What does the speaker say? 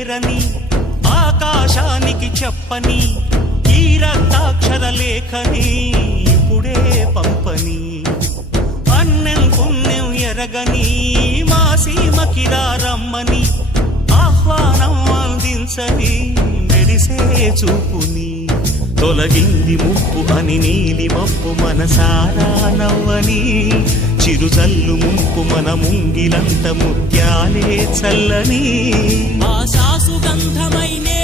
చేరని ఆకాశానికి చెప్పని ఈ రక్తాక్షర లేఖని ఇప్పుడే పంపని అన్నం పుణ్యం ఎరగని మా సీమకిరా రమ్మని ఆహ్వానం అందించని మెరిసే చూపుని తొలగింది ముప్పు అని నీలి మప్పు మనసారా నవ్వని చిరుజల్లు ముంపు మన ముంగిలంత ముత్యాలే చల్లని ఆశా సుగంధమైనే